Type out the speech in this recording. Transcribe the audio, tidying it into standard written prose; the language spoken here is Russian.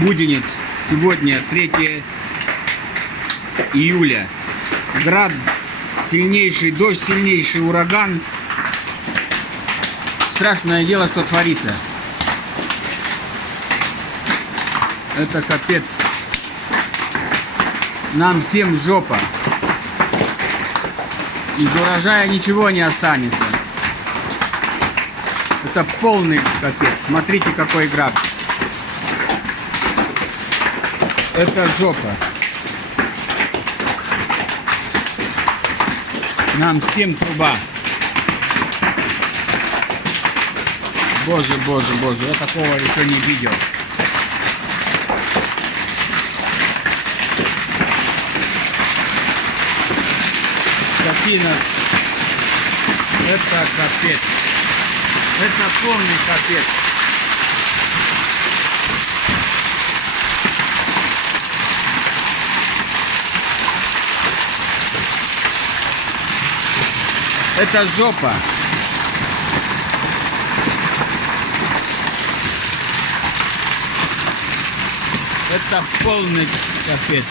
Буденец. Сегодня 3 июля. Град сильнейший, дождь сильнейший, ураган. Страшное дело, что творится. Это капец. Нам всем жопа. Из урожая ничего не останется. Это полный капец. Смотрите, какой град. Это жопа. Нам всем труба. Боже, боже, боже. Я такого еще не видел. Скотина. Это капец. Это полный капец. Это жопа. Это полный капец.